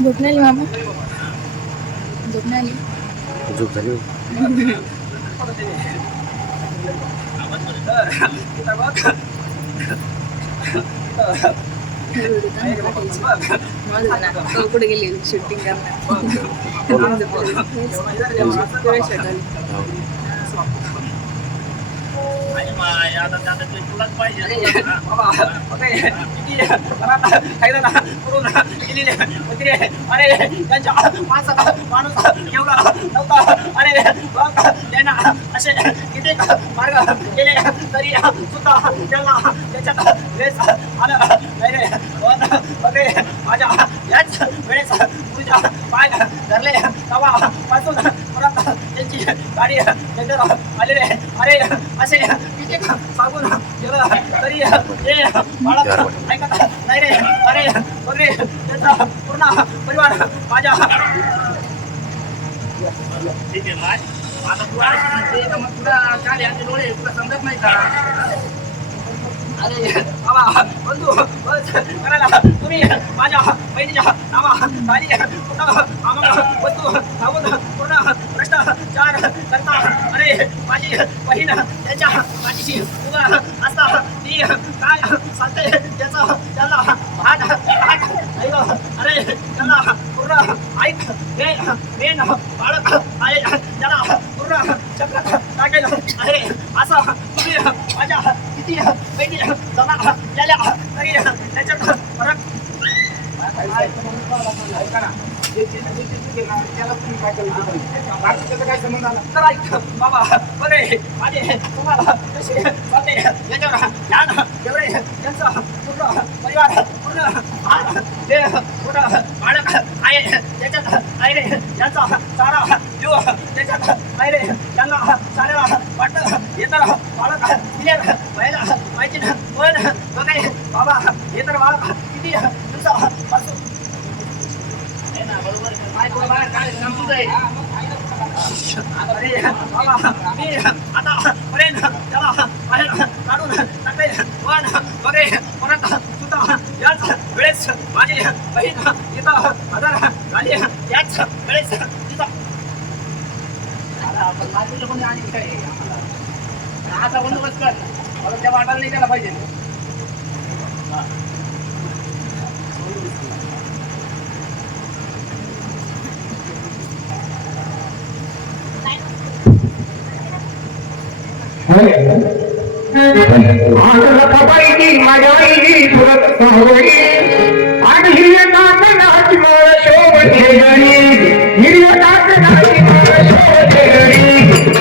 झोप नाही मामा, झोप नाही झोप झाली कुठे गेली शूटिंग असे किती मार्ग गेले तरी सुद्धा त्याला त्याच्यात वेळेस आलं नाही रे वगैरे माझ्या याच वेळेस तुझ्या पाय धरले तवा पासून परत त्यांची गाडी त्यांच्यावर आलेले अरे असे किती सांगून गेलं तरी हे बाळक ऐकत नाही रे अरे वगैरे त्यांचा पूर्ण परिवार माझ्या ठीक आहे आता तुला मग तुला काल यांचे डोळे तुला समजत नाही का अरे बाबा बंधू बस करायला तुम्ही माझ्या बहिणीच्या नावा खाली आम्हाला वस्तू सांगून पूर्ण भ्रष्टाचार करता अरे माझी बहीण त्यांच्या पाठीशी उभा असता ती काय सांगते त्याचं त्याला भाट अरे त्याला पूर्ण ऐक हे मेन बाळक आहे त्याला पूर्ण चक्र टाकेल आहे असं तुम्ही माझ्या किती पैकी जमा केल्या तरी त्याच्यात फरक काय संबंध आला तर ऐक बाबा बरे माझे तुम्हाला कसे चालते याच्यावर ध्यान एवढे त्यांचा पूर्ण परिवार पूर्ण हे पूर्ण बाळक आहे त्याच्यात आहे रे त्यांचा सारा जीव त्याच्यात आहे रे त्यांना साऱ्याला वाटतं येतं बाळक क्लिअर व्हायला पाहिजे पण बघाय बाबा हे तर बाळक किती दिवसापासून बरोबर काय समजून आहे अरे बाबा मी आता पर्यंत त्याला बाहेर काढून टाकले पण बघे परत सुद्धा याच वेळेस माझी बहीण इथं हजर झाली याच वेळेस तिथं असा बंदोबस्त कर मला त्या वाटायला नाही द्यायला पाहिजे माझ्या आईची सुरत सावळी आणि हिरव्या काकणाची माळ शोभते गडी हिरव्या काकणाची माळ शोभते गडी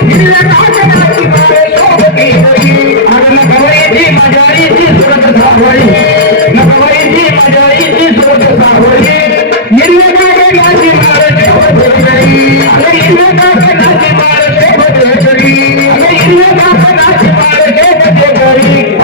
हिरव्या काकणाची माळ शोभते गडी आणि नगवाईची माझ्या आईची सुरत सावळी नगवाईची माझ्या आईची सुरत सावळी हिरव्या काकणाची माळ शोभते गडी आणि हिरव्या काकणाची माळ शोभते गडी आणि हिरव्या काकणाची माळ शोभते गडी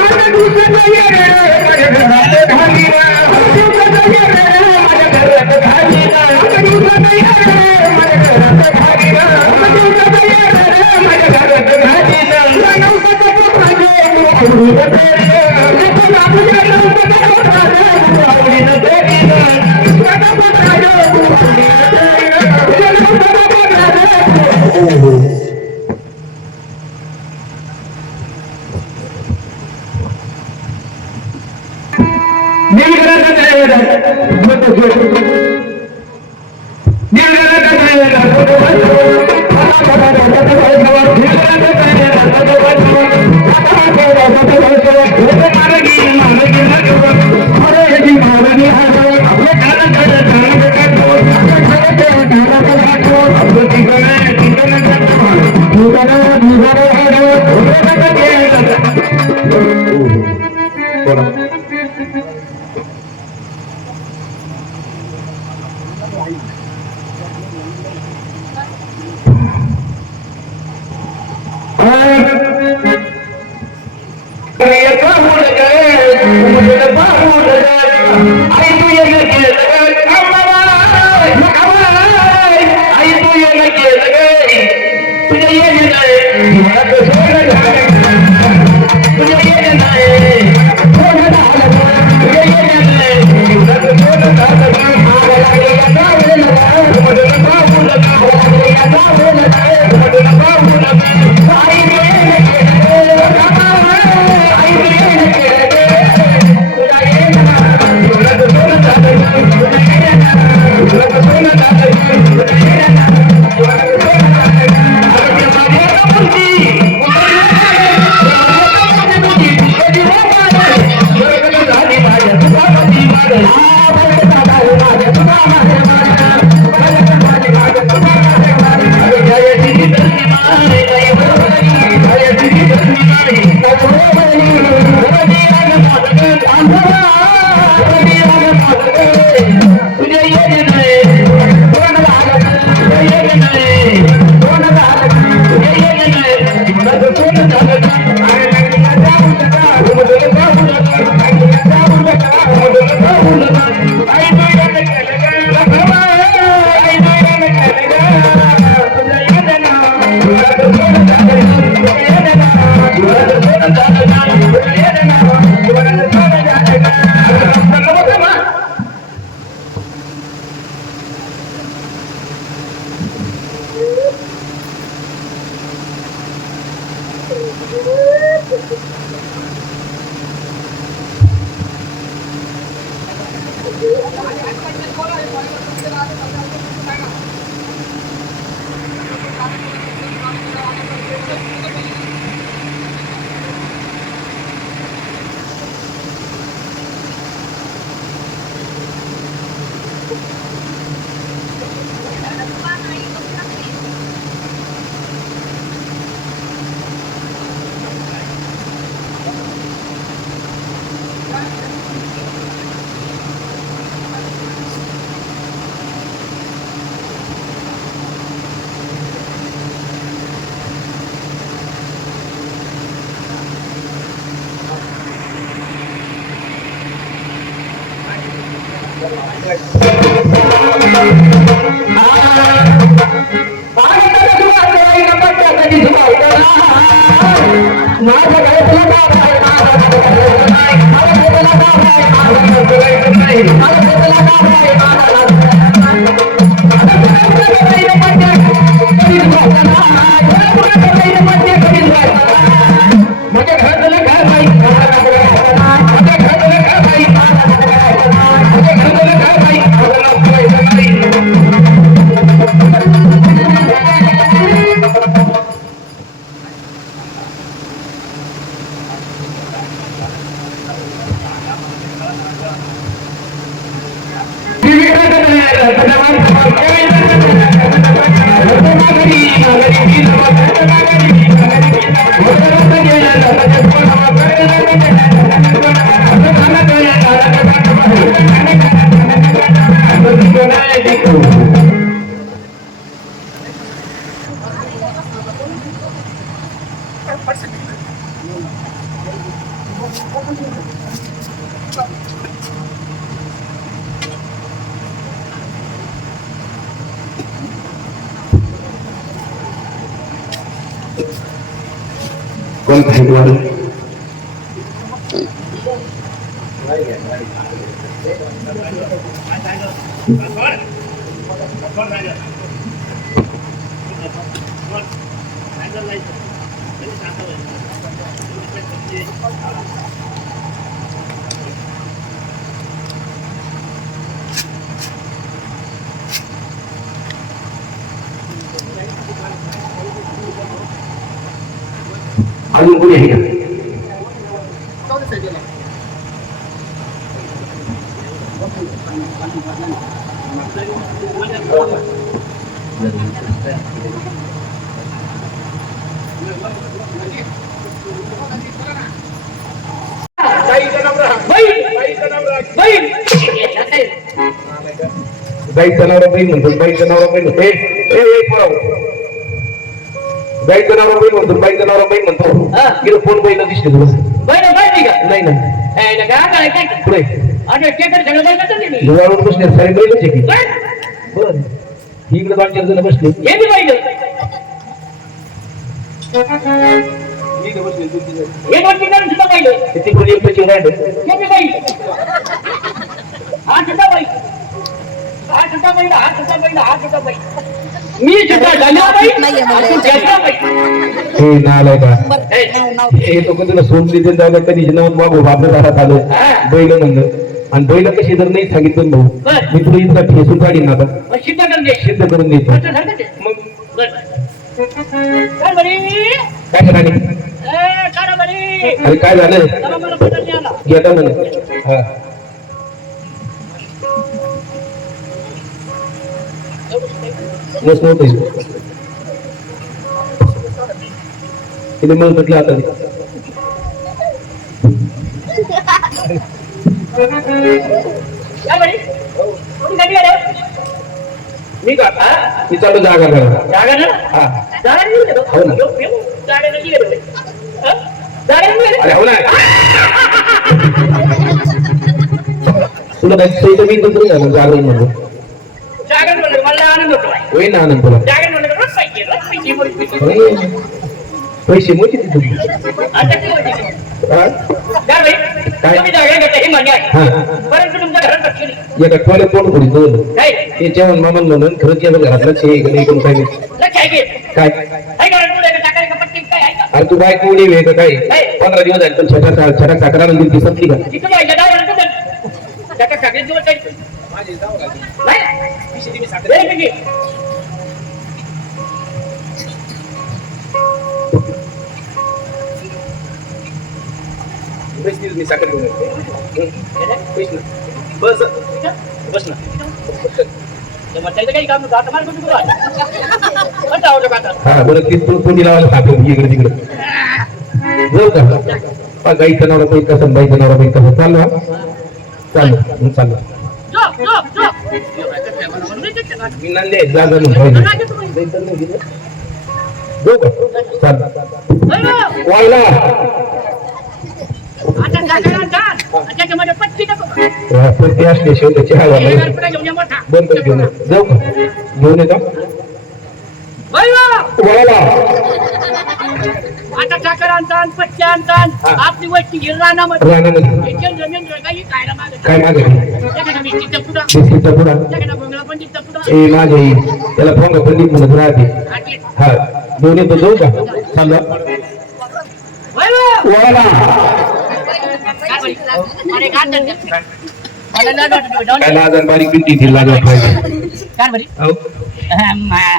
कोण खायद्वारे अजून कोणी आहे का? बाईचं नाव बहीण म्हणतो, बाईचं नाव बहीण होते. पुराव गाईचं नाव बैल म्हणतो बाईचं नाव बैल म्हणतो हा. गेलो फोन बैल दिसले तुला बैल माहिती का नाही नाही ए, लगा, काय काय पुढे अरे केकडे सगळं बैल कसं नाही धुवाळून बसले सारे बैलच आहे की बरं. बर इकडे 2-4 जण बसले हे बी बैल इकडे बसले 2-3 जण. हे दोन ठिकाणी सुद्धा बैल ते कोणी एकट्याची राहिलं हे बी बैल हा सुद्धा बैल हा सुद्धा बैल हा सुद्धा बैल हा सुद्धा बैल मी सुद्धा झाला बैल नाहीये मला तू घ्यायचा बैल हे नालाय का नाव हे तो कधी सोडून देते जाऊ कधी नवत मागू बाबा घरात आलो बैल म्हणलं आणि बैल कशी जर नाही सांगितलं भाऊ बरं. मी तुला इतका ठेसून काढीन आता मग सिद्ध करून घे सिद्ध करून देतो असं झालं ते? मग बरं. काय बरी काय कराने काय बरी अरे काय झालं चला मला पटत नाही आला घेता म्हणे हा मस्त नव्हतं तिने मग म्हटलं आता काय बरी कोणी गाडी आलं मी का मी चालू जागा करा जागा ना हा जागा नाही गेलो हो ना. जागा नाही गेलो जागा नाही गेलो अरे हो ना तुला काय सोयीचं मी दुसरं झालं जागा म्हणलो जागा म्हणलं मला आनंद होतो होय ना आनंद तुला जागा म्हणलं रस पाहिजे होय. पैसे मोठी तुझी आता काय होते हा? काय बाई काय? तुम्ही जागा घेता हे मान्य आहे हा परंतु तुमच्या घरात लक्ष नाही एका टोले पोट करी दोन काय ते जेवण मामन म्हणून खरंच या घरात लक्ष आहे का नाही कोण काय नाही. लक्ष आहे की काय आहे का तुला टाकाय का पट्टी काय आहे का अरे तू बायको उडी वेळ का काय 15 दिवस झाले तर छटा साखरा नंतर ती संपली का तिथं जायचं डाव म्हणतो त्याच्या सगळे दिवस जायचं नाही मी साखर घेऊन येतो. बस बस ना म्हटलं काही काम नव्हतं आता मला कुठे कुठं आवडतं आता हा बरं ती कोणी लावायला साखर इकडे तिकडे जाऊ का गाईचं नाव काही कसं बाईचं नाव काही कसं चालू हा चालू चालू मी नांदे जागा जाऊ का चालू वायला त्याच्यामध्ये पट्टी नको ते असले शेवटची हवा नाही घेऊन या मोठा बंद कर घेऊन ये. जाऊ का घेऊन येतो वायला आता साखर आणतात पट्टी आणतात आपली वस्ती गिरणामध्ये राहणार जमीन काही खायला मागत काय मागे त्याच्याकडे मिस्टीचा पुडा बिस्किटचा पुडा त्याच्याकडे भोंगला पंडितचा पुडा ए माझ्या आई त्याला फोंगा पंडित म्हणत राहते हा घेऊन येतो जाऊ का चालू वायला अरे काय लाजन बारीक पिंटी ती लाजत पाहिजे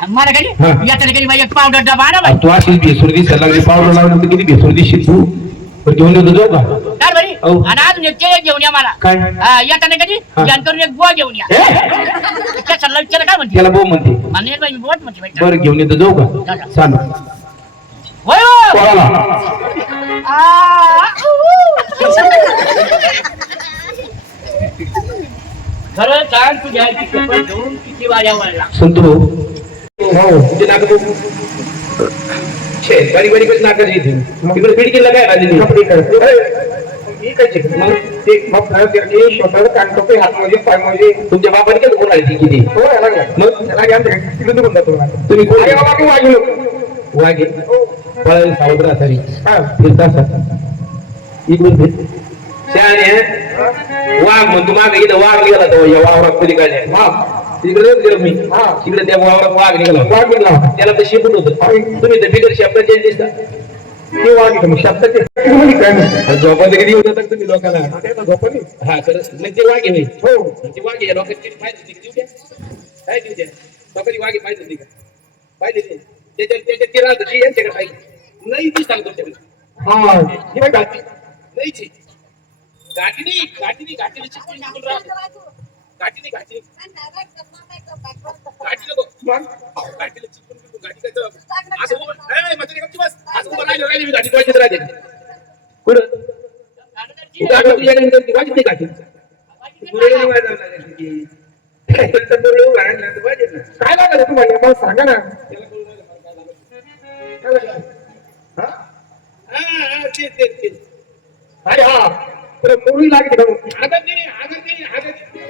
मला कधी हा. याच्याने कधी माझ्या पावडर डबा आणा तू अशीच भेसूर दिसायला लागली पावडर लावलं तर किती भेसूर दिसशील तू पण घेऊन येतो जाऊ का काय बरी हो. आणि अजून एक केक घेऊन या मला काय याच्याने कधी हा. यान करून एक बुवा घेऊन या त्या सल्ला विचार काय म्हणते त्याला बो म्हणते मला एक बाई बोट म्हणते बाई. बरं घेऊन येतो जाऊ का चालू होय हो. कोणाला खरं सांग तू घ्यायची शपथ घेऊन किती वाऱ्या वळला संतू हो तुझे नाक छे बारीक बारीकच नाकाच येते तिकडे खिडकीला काय आलेली तुमच्या बापाने काय कोण आली किती मग तुम्ही कोण वागे पळायला सावत्र असावी फिरता इकडून फिर शहाणे वाघ म्हणतो मागे इथं वाघ निघाला तो या वावरात कधी काय वाघ तिकडे गेलो मी तिकडे त्या वावरात वाघ निघाला वाघ निघाला त्याला तर शिकून होतं तुम्ही तर बिगर शब्दाचे दिसता ते वाघ येतो शब्दाचे झोपाने कधी होत तुम्ही लोकांना झोपाने हा खरं म्हणजे वाघ आहे हो म्हणजे वाघ आहे लोकांची पाहिजे देऊ द्या काय देऊ द्या लोकांनी वाघे पाहिजे होती का पाहिजे त्याच्यात ते राहतं यांच्याकडे पाहिजे नाही ती सांगतो तुमच्याकडे नाहीची गाठीनी चिकटून निघून राहतो गाठीनी गाठी नको गाठीला चिकटून निघून गाठी काय असं उभं नाही म्हातारी गप्पी बस असं उभं राहिलं मी गाठी वाजत राहते कुठं तू गाठी वाजत नाही गाठी नंतर बोलू घालणार तर पाहिजे ना. काय लागलं तुम्हाला मला सांगा ना. काय लागलं? हा? ते. अरे हा तर मुली लागते का मग? आगत नाही.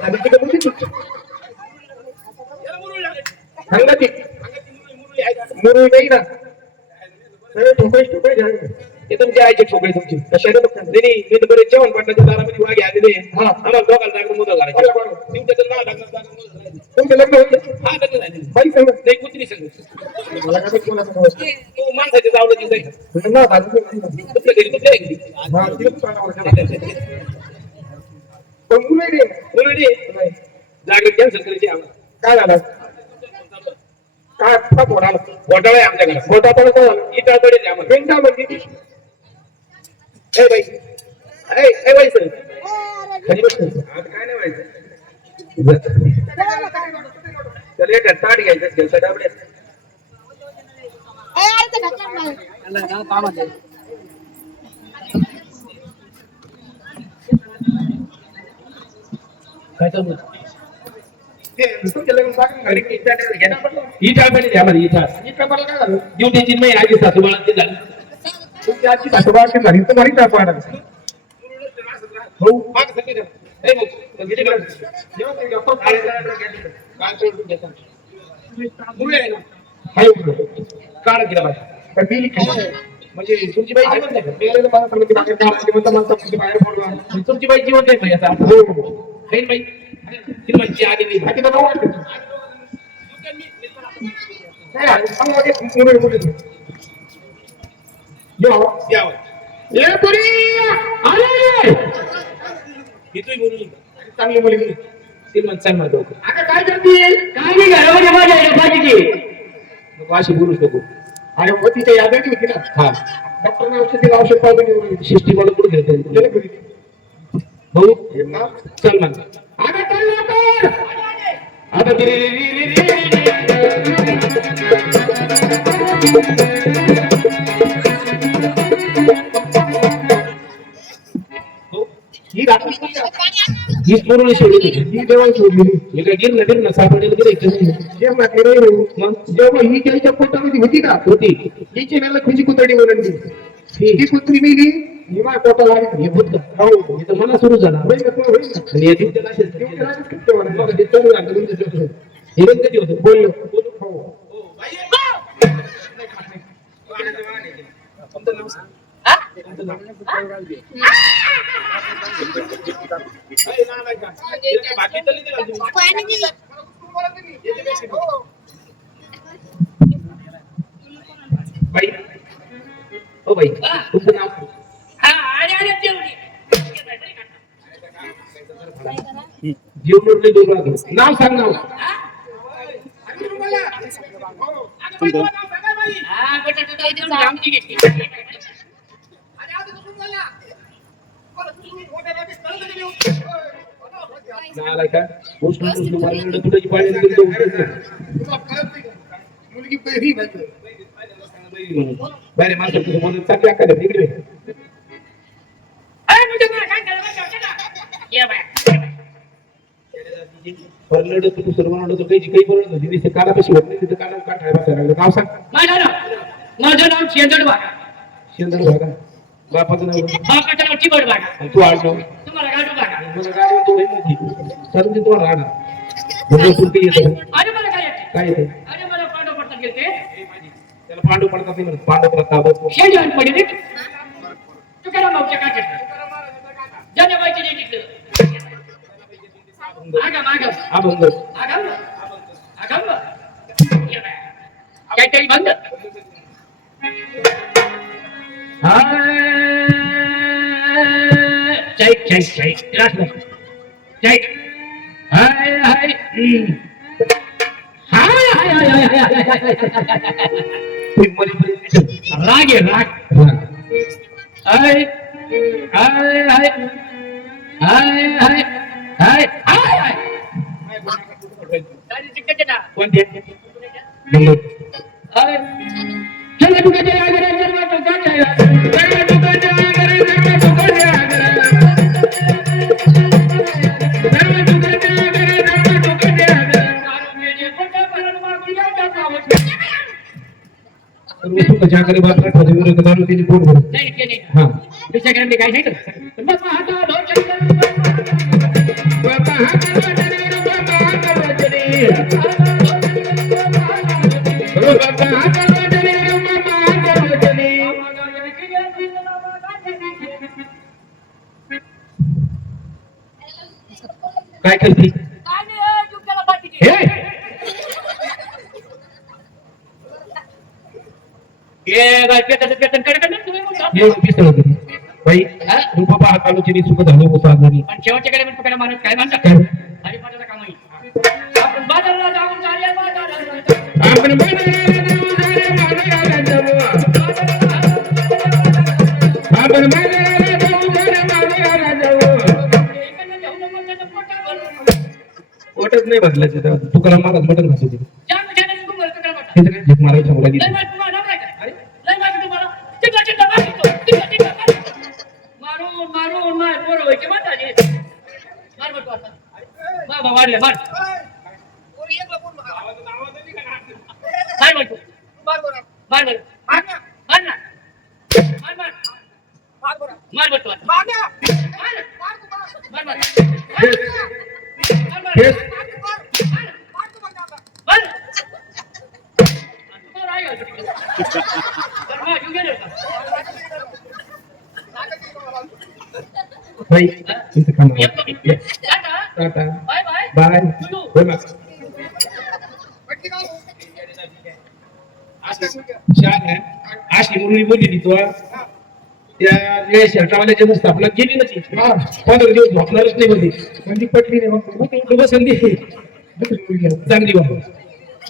आणि तिकडे मुली तुमची. याला मुरुळी लागली. सांगती मुरुळी आहे का? मुली नाही ना. सगळे ठोकाय झाले. ते तुमच्या आईचे ठोकळे तुमची. कशाला बघता? नाही मी तर बरेच जेवण पाटणाच्या दारामध्ये वाघे आलेले. हा. आम्हाला दोघांना जागरण मुलं घालायचे. बरोबर. तुमच्याचं नाव टाकलं जागरण मुलं घालायचे. तुमचं लग्न होतं? हा लग्न झालेलं. बाई सांगा. नाही कुत्री सगळं. मला काय माहिती कोणाचं नाव आहे. तू माणसाचे जावलं तिथे तुझं नाव सांगू नका. तुमच्या घरी कुठे आहे घरी? हा, तिथं सांगा. पण मुलं रे. मुरळी जागरण कॅन्सल करायची आम्हाला. काय झालं? काय का पोराला? घोटाळा आहे आमच्या घरात. मोठा पण काय झालं? इटाळ पडेल आम्हाला. पेंटा म्हणजे ए बाई ए बाई सर खाली बस. आता काय नाही व्हायचं. त्याला एक ताट घ्यायचं घ्यायचं डाबड्यात. काय चालू ते तुमच्या लग्न सांगा घरी की त्या टायमाला घ्या ना पडलं. ही टाळ पडेल आम्हाला ही टाळ ही पेपरला काय झालं? ड्युटीची नाही आजी सासू बाळा ते झालं. तुमची आजची सासूबाईची झाली तर माहिती आहे पाहणार. हो माग सगळे द्या. ए मग किती करा जेव्हा ते गप्पा काय सोडून घेता मुरळी आहे ना हाय उघडं. काढा तिला बाहेर. पण मी म्हणजे तुमची बाई जिवंत आहे का? मेलेलं मला सांगितलं की बाहेर काढा. म्हणतं मला तुमची बाहेर बोलवा. म्हणजे तुमची बाई जिवंत आहे का याचा अर्थ? हो, हो. आहे ना बाई तिला म्हणजे आधी नाही बाकी तर नाव वाटतं. काय आहे? सांगा की मुलं मुलं. जेव्हा यावं ये पुरी आले. इथून बोलू चांगली मुलगी. तिला म्हणजे चाल म्हणतो आता काय करते? काय नाही घरामध्ये माझ्या पाहिजे नको अशी बोलूच नको. अरे हो तिच्या यादी होती ना. हा डॉक्टरने औषध दिलं, औषध पावलं शिष्टी मला कुठे घेते गेलं घरी. भाऊ हे मग चल मान अगं चल लवकर. आता रे रे रे रे ही रात्री हीच पूर्ण शेवटी तुझी ही देवाला सोडलेली. हे काय गिरणं सापडलेलं गिरायचं जेव्हा म्हटलं नाही हो. मग जेव्हा ही त्याच्या पोटामध्ये होती का होती हिची नाला खुजी कुतडी ओरडली. ही कुत्री मेली. ही माझ्या पोटाला आली. हे होत का हो. हे तर मला सुरू झाला होईल का? होईल का? आणि या दिवसाला असेल देवाला किती म्हणाले? मग ते चालू झालं तुमचं जोडलं. हे पण कधी होतं बोललो. हो. बाई ओ बाई तुमचं नाव जेवण नाव सांग नाव नालाय का गोष्ट तुझी पाळी मुलगी पहिली माहिती. बरे माणसं तुझं बोलत चांगली अक्का द्या इकडे परलड तू सर्व काही परत होती दिसते काना कशी होत नाही तिथं काना काठाय बसायला नाव सांग माझं नाव शेंदड बागा शेंदड भागा बापाचं नाव बापाचं नाव चिबड बागा आणि तू आडनाव तुम्हाला गाडू बागा मला गाडी तू होती सर मी तुम्हाला राहणार म्हणजे कुठे येतं अरे मला काय येते काय येते अरे मला पांडव पडतात गेलते त्याला पांडू पडतात नाही म्हणत पांडू प्रताप शेंदड पडले तुकाराम भाऊच्या काठ्यात जनाबाईची नाही तिकडं आगम आगम अभंग आगम आगम काय तरी बंद चैक चैक चैक चैक हाय हाय हाय हाय हाय राग आहे राग हाय हाय हाय हाय हाय हाय हाय कोणते हाय चला तू काय तू कशाकडे बातम्या ठेवते विरोध दारू तिने पोट भरत नाही इतके नाही हा तुझ्याकडे काय नाही करत पण बस हाता बाबा हा करवटणी रे बाबा हा करवटणी बाबा हा करवटणी रे बाबा हा करवटणी काय करती हे एवढं पिसळ होती बाई रूपा पहा कालूची सुख झालं हो साधनी पण शेवटच्याकडे पण पकडा माणूस काय म्हणतात काय हरिपाठाचं काम आहे आपण बाजाराला जाऊन चालले बाजाराला आपण बाजाराला जाऊ आपण बाजाराला जाऊ बाजाराला जाऊ पोटच नाही भरलं तिथं तुकाराम महाराज मटण खात होते तिथं काय झेप मारायच्या मुलाची बाई तिथं खाणार टाटा बाय होय मग अशी मुरळी बोलली तू त्या शर्टावाल्याच्या स्थापना केली ना ती 15 दिवस झोपणारच नाही बोलली म्हणजे पटली नाही मग बसंदी चांगली बाबा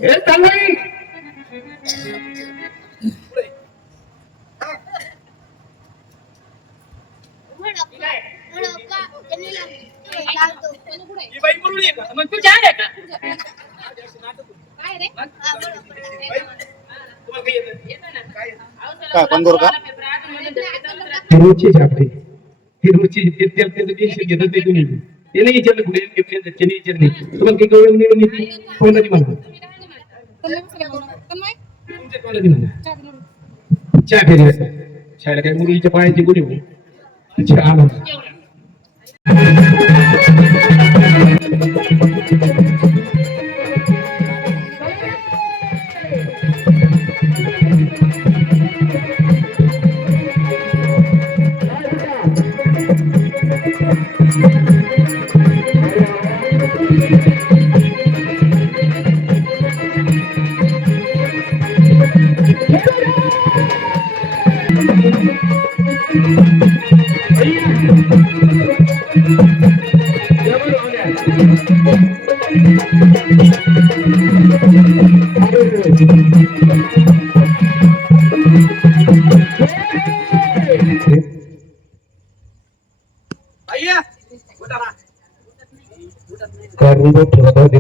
हे चांगली मग तू जाय का रोजची आपली ती रोजची त्याचं टेन्शन घेतात ते तुम्ही ते नाही विचारलं कुठे त्याने विचारले तुम्हाला काही कळलं नाही कोणाची म्हणा तुमच्या कोणाची म्हणा चहा फेरी शाळेला काय मुलीच्या पायाची गुढी होती चहा म्हणा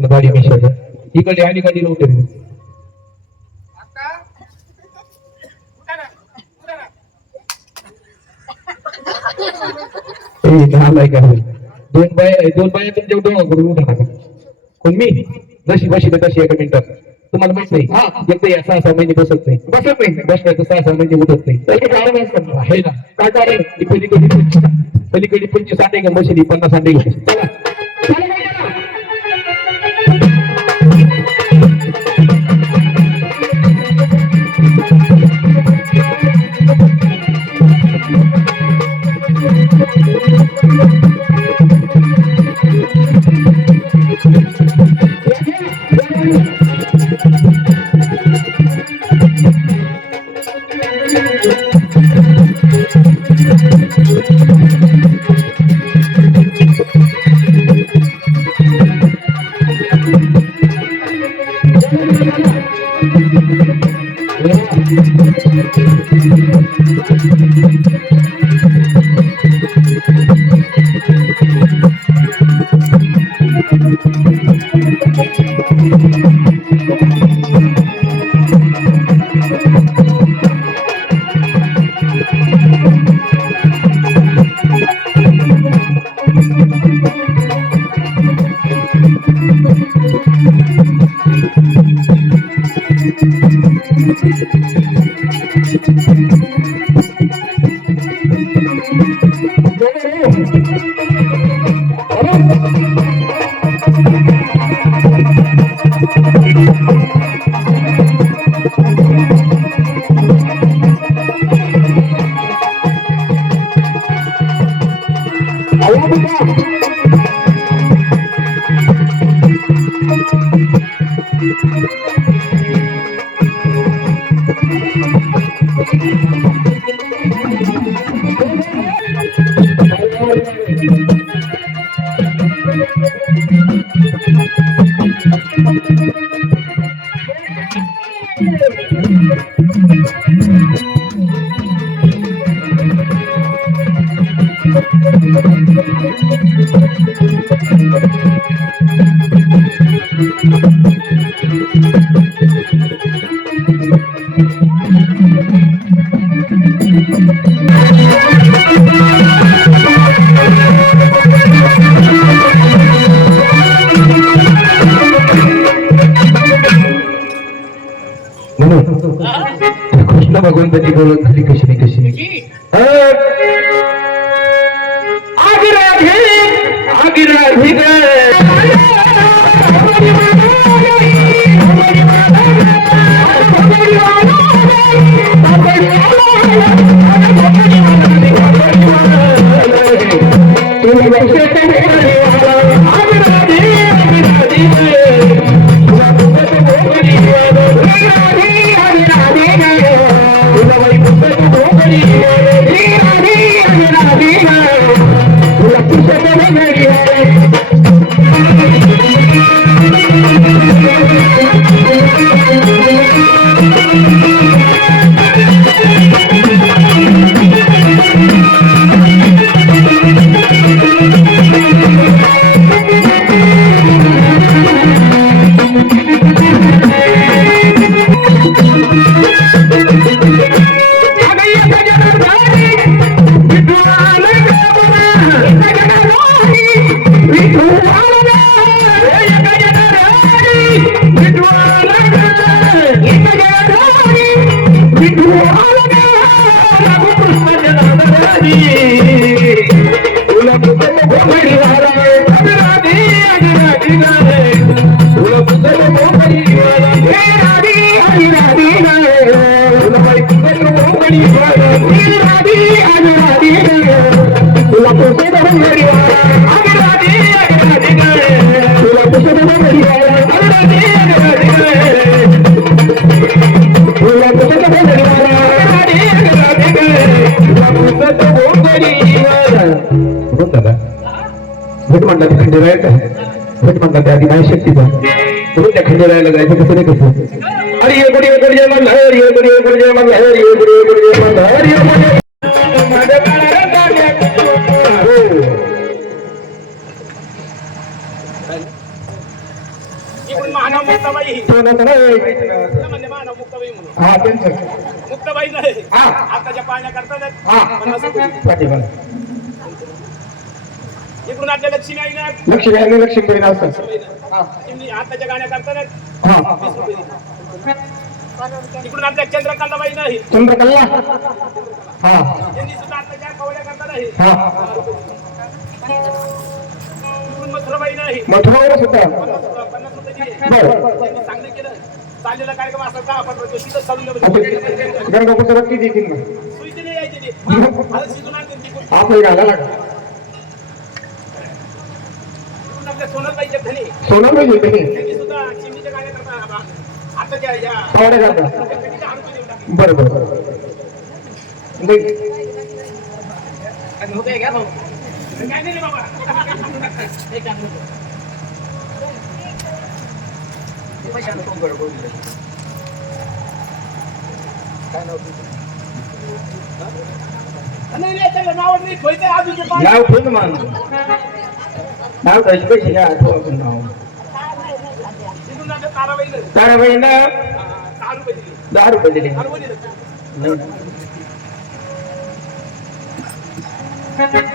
गाडी मिशाच्या इकडे आणि गाडी नव्हते दोन बाया तुमच्या डोळा करून उठा नका कोण मी जशी बशी तशी एका मिनिटात तुम्हाला माहित नाही एकदा या 6-6 महिने बसत नाही बसण्याचं 6-6 महिने उठत नाही आहे ना काय कारण पलीकडे 25 अंडे का बसली 50 अंडे घेऊ चला म्हणून कृष्ण भगवंताची बोलत झाली कशी नाही कशी म्हणतात खंडेराय काय भट म्हणतात आधी नाही शक्तीचा म्हणून त्या खंडेरायाला जायचं कसं नाही कसं अरे ये गुडी गुडी म्हणलं हरी ये गुडी गुडी म्हणलं हरी ये गुडी गुडी म्हणलं हरी मुक्ताबाई नाही आताच्या पाळण्या करतात इकडून आपल्या लक्ष्मी आई ना लक्ष्मी आणि लक्ष्मीबाई असतात आताच्या गाण्या करतात इकडून आपल्या चंद्रकांताबाई नाही चंद्रकल्ला त्यांनी सुद्धा आताच्या कवड्या करतात इकडून मथुराबाई नाही मथुरावर सुद्धा 50 रुपये चांगलं केलं चाललेला कार्यक्रम असा का आपण तिथं चालू गंगापूरच्या बाबतीत येतील ना सुईची नाही यायची ते शिजून आणते आपण घालायला आपल्या सोनलबाईच्या धनी सोनाबाई येते त्यांनी सुद्धा चिमणीच्या गाड्या करतात आताच्या या पावड्या करतात बरोबर होते घ्या भाऊ काय नाही बाबा नाव ठेव मान नाव त्याचे पैसे घ्या आठवण नाव ताराबाई ना 10 रुपये दिले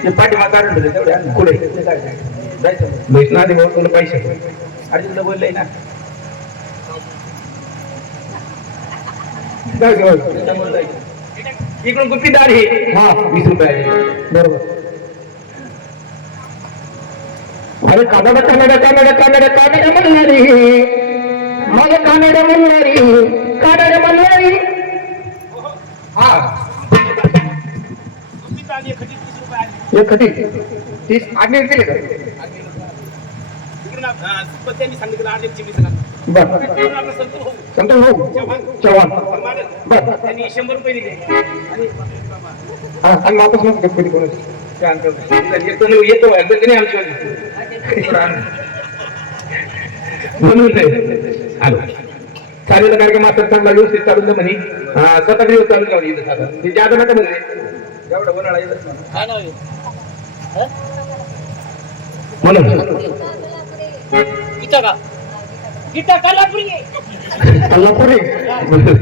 ते पाठीमा काढून दिले तेवढे पुढे जायचं भेटणार आधी भाऊ तुला पैसे अरे तुला बोललंय ना इकडून गुप्पीदार हे 20 रुपये बरोबर अरे कानडा कानडा कानडा कानडा कानडा म्हणणारी मग कानडा म्हणणारी कानडा म्हणणारी एक खटी 30 आठ दिले का त्यांनी सांगितलं 8 चिमी बर आपलं संतोष भाऊ संतोष भाऊ चव्हाण बर त्यांनी 100 रुपये दिले आणि हा आणि वापस नका कधी कोणाची काय अंकल येतो एकदा की नाही आमच्या म्हणून आलो चालेल कार्यक्रम आता चांगला व्यवस्थित चालून दे म्हणे 7 दिवस चालू लावली इथं साधा ते जादा नका म्हणले एवढं उन्हाळा येत काय नाव आहे म्हणून गीता का गीता कलापुरी अल्लापुरे म्हणलं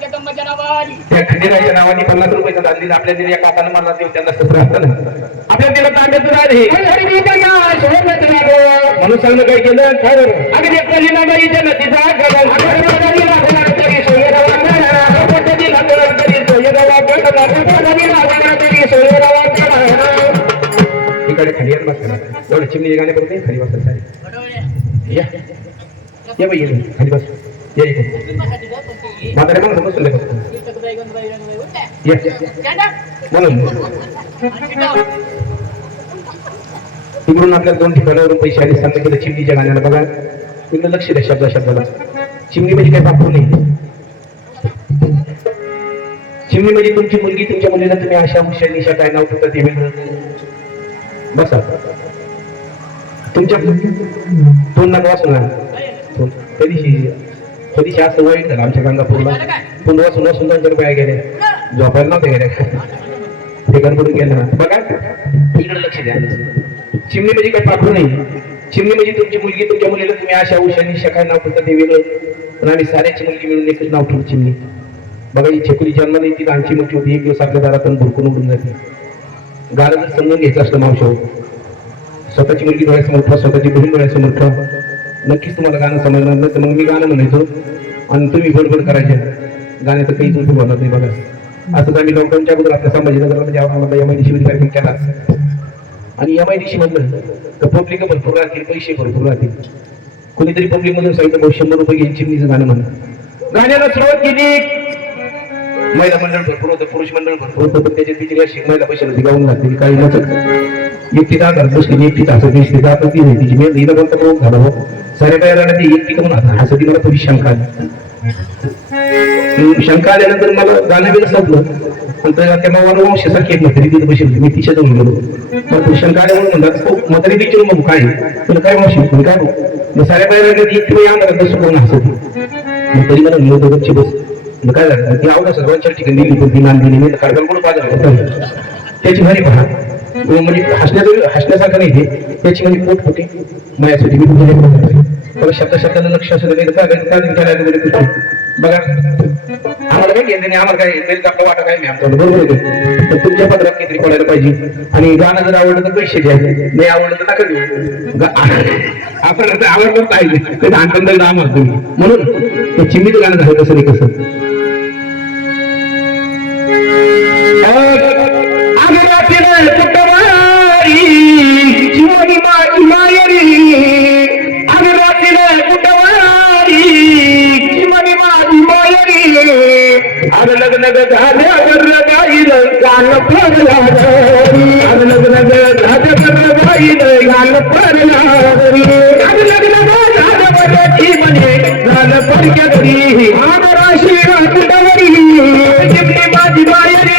त्या गंमतच्या नावाने त्या खंडेराच्या नावाने 50 रुपयाचा दान दिला आपल्या दिल्या काकानं मला देऊ त्यांना सत्र असतं ना आपल्या दिला तांब्याचं दान हे म्हणून सांगणं काय केलं अगदी कलिनाबाईच्या नदीचा इकडे खाली बसला एवढं चिमणी गाणे करते खाली बसायला या या बाई ये खाली बस या इकडे म्हातारे मग बसून म्हणून तिकडून आपल्या 2 ठिकाणावरून पैसे आले सांगता केलं चिमणीच्या गाण्याला बघा तिकडे लक्ष द्या शब्दाला चिमणी म्हणजे काही बापू नाही चिमणी म्हणजे तुमची मुलगी तुमच्या मुलीला तुम्ही अशा हुशार निशा काय नाव ठेवता ते वेगळं बसा तुमच्या दोन नाक वाचून कधीशी असं वाईट झालं आमच्या गंगापूरला पुंड वाचून वाचून त्यांच्या पाया गेले झोपायला नव्हते गेल्या ते गणपडून गेले ना बघा इकडे लक्ष द्या चिमणी म्हणजे काही पाखरू नाही चिमणी म्हणजे तुमची मुलगी तुमच्या मुलीला तुम्ही अशा उशानी शकाय नाव ठेवता ते वेगळं पण आम्ही साऱ्याची मुलगी मिळून एकच नाव ठेवू चिमणी बघा ही छकुली जन्माला येते आमची मोठी होती 1 दिवस आपल्या दारातून भुरकून उडून जाते गाणं जर समजून घ्यायचं असलं मावशा स्वतःची मुलगी डोळ्यासमोर ठेवा स्वतःची बहीण डोळ्यासमोर ठेवा नक्कीच तुम्हाला गाणं समजणार नाही तर मग मी गाणं म्हणायचो आणि तुम्ही बडबड करायचे गाण्याचं काहीच उपयोग होणार नाही बघा असंच आम्ही लॉकडाऊनच्या अगोदर आपल्या संभाजीनगरमध्ये आम्हाला MIDC कार्यक्रम केला आणि MIDC मधलं तर पब्लिक भरपूर राहतील पैसे भरपूर राहतील कोणीतरी पब्लिक मधून सांगितलं 100 रुपये घेऊन चिमणीचं गाणं म्हणा गाण्याला सुरुवात केली महिला मंडळ भरपूर होतं पुरुष मंडळ भरपूर होतं पण त्याच्यात तिची शिक महिला पैसे होती गाऊन घातली काही नसत एकटी का घरात बसली एकटी हसत दिसते जात ती नाही तिची मेल हिला कोणता प्रमुख झाला साऱ्या बाहेर ती एकटी करून हसती मला थोडी शंका आली शंका आल्यानंतर मला गाणं बिलं संपलं पण त्या मावाला वंशासारखी एक म्हातारी तिथे बसली मी तिच्या जवळ गेलो मग शंका आल्यामुळे म्हणतात म्हातारी तिच्या मग काय तुला काय मावशी काय मग साऱ्या बाहेर ती एकटी आम्हाला बसून करून हसत तरी मला मी दोघांची बस मग काय झालं ती आवडा सर्वांच्या ठिकाणी दिली पण ती नांदिनी मी कार्यक्रम कुठं पाहिजे त्याची घरी पहा म्हणजे हसण्यासारखं नाही ते त्याची म्हणजे पोट होते माझ्यासाठी मी तुझ्या शब्दाला लक्ष असं काय बघा आम्हाला काय घेतलं नाही आम्हाला काय तरी आपलं वाटत काय नाही आमचं बरोबर होतं तर तुमच्या पत्रात काहीतरी पडायला पाहिजे आणि गाणं जर आवडलं तर पैसे द्यायचे नाही आवडलं तर नका देऊ आपण आवडलं पाहिजे ते लहानपण आम्हाला तुम्ही म्हणून ते चिमणीचं गाणं झालं कसं नाही कसं लग्न झाल्यावर गाईल गाल पडला लग्न झाल्यावर गाईल गाल पडला लग्न झाल्यावर ती म्हणे झालं पडक्या घरी राशी कुटवरी चिमणी माझी मायरी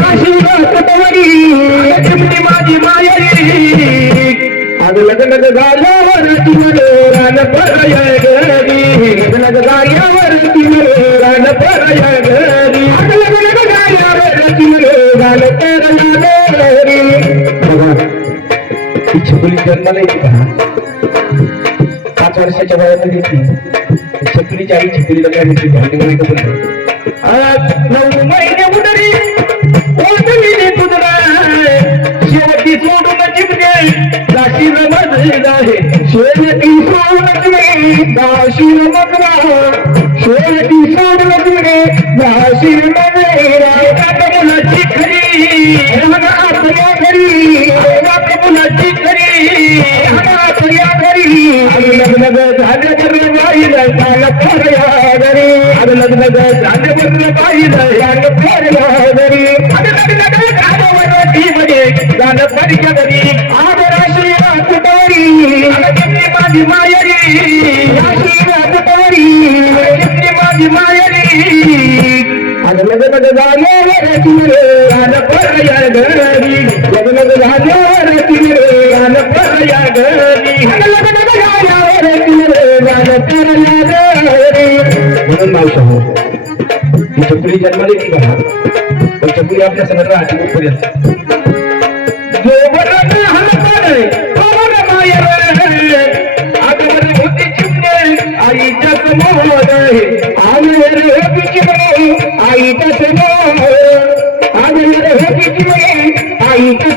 राशी कुटवरी चिमणी माझी मायरी आज लग्न झाल्यावर ती म्हणे गाल पडल्या घरी लग्न झाल्यावर ती म्हणे गाल पडल्या घरी छकुली जन्माला येते का 5 वर्षाच्या वयामध्ये येते छकुलीची आई छकुलीला काय म्हणते भांडी म्हणायचं पण 9 महिने उदरी ओढली तुझला शेवटी सोडून चिमणे दाशील मधला आहे शेवटी सोडून चिमणे दाशील मधला शेवटी सोडून चिमणे दाशील मधला मुलाची खरी आपल्या घरी मुलाची खरी आपल्या घरी लग्न झाल्यावर बाईला झालं पर्या घरी लग्न झाल्यावर बाईला झालं पर्या घरी लग्न झाल्यावर ती मध्ये झालं पर्या घरी आज राशी कुटारी माझी मायरी म्हणून मावशा हो ही चकुली जन्माला येते बघा पण चकुली आपल्या सगळं राहते कुठपर्यंत आईच्या समोर आईच्या समोर आईच्या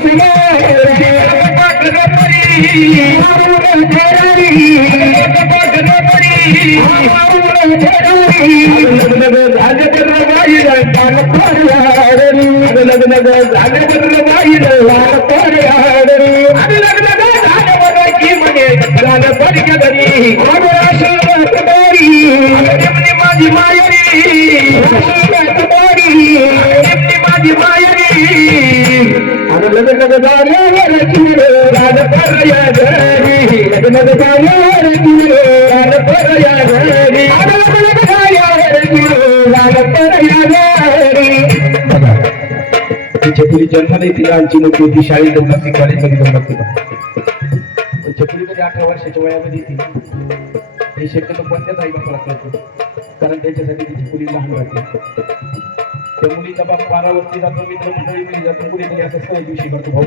माझी मायरी माझी मायरी लग्न झाल्यावर राज परया घरी लग्न झाल्यावर राज परया घरी राज परया घरी चकुली जन्माला येते आमची मोठी होती शाळेत जाऊन लागते कॉलेजमध्ये जाऊन लागते चकुली कधी 18 वर्षाच्या वयामध्ये येते हे शक्यतो कोणत्याच आई बापाला कळतो कारण त्यांच्यासाठी ती चकुली लहान राहते त्या मुलीचा बाप पारावरती जातो मित्रमंडळी मुली जातो कुणीतरी असं सहज दिवशी करतो भाऊ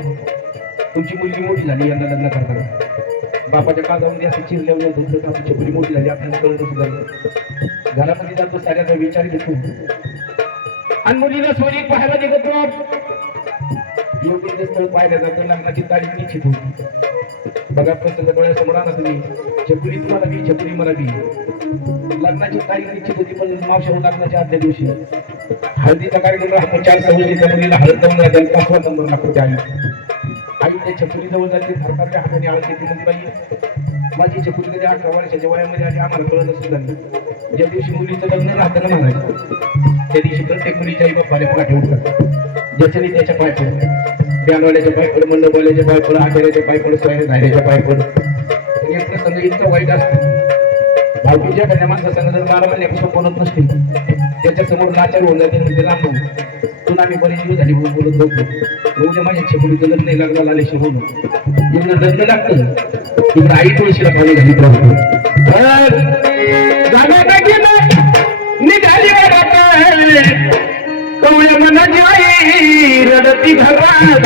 तुमची मुलगी मोठी झाली यांना लग्न करताना बापाच्या काळजामध्ये असं चिरल्यावर होतं आपली चकुली मोठी झाली आपल्याला कळत सुद्धा घरामध्ये जातो साऱ्याचा विचार घेतो आणि मुलीला सोयी पाहायला निघतो योग्य स्थळ पाहिलं जातं लग्नाची तारीख निश्चित होती बघा प्रसंग डोळ्यासमोर आणा तुम्ही चकुली तुम्हाला बी चकुली मला बी लग्नाची तारीख निश्चित होती पण मावशा लग्नाच्या आदल्या दिवशी हळदीचा कार्यक्रम राहतो 4 सवयीच्या मुलीला हळद जवळ जाते 5वा नंबर लागतो त्या आई त्या चकुली जवळ जाते सरकारच्या हाताने हळद येते म्हणजे बाई माझी चकुली कधी 18 वर्षाच्या वयामध्ये आधी आम्हाला कळत सुद्धा नाही ज्या दिवशी मुलीचं लग्न राहतं ना म्हणायचं त्या दिवशी प्रत्येक मुलीच्या आई बापाला पाठी उठतात ज्याच्याने त्याच्या पाय पड प्यानवाल्याच्या पाय पड मंडपवाल्याच्या पाय पड आचार्याच्या पाय पड सोयऱ्या धायऱ्याच्या पाय पड एक प्रसंग इतकं वाईट असतं भाऊकीच्या एखाद्या माणसासंग जर 12 महिन्यापासून बोलत नसतील त्याच्या समोर लाचार होऊन जाते म्हणजे लांब तुला आम्ही बरेच दिवस झाली बोलत होतो उद्या माझ्या चकुलीचं लग्न लग्नाला आले शिवून इकडं लग्न लागतं इकडं आई तुळशीला पाणी घाली निघाली कवळ्या मनाची आई रडती घरात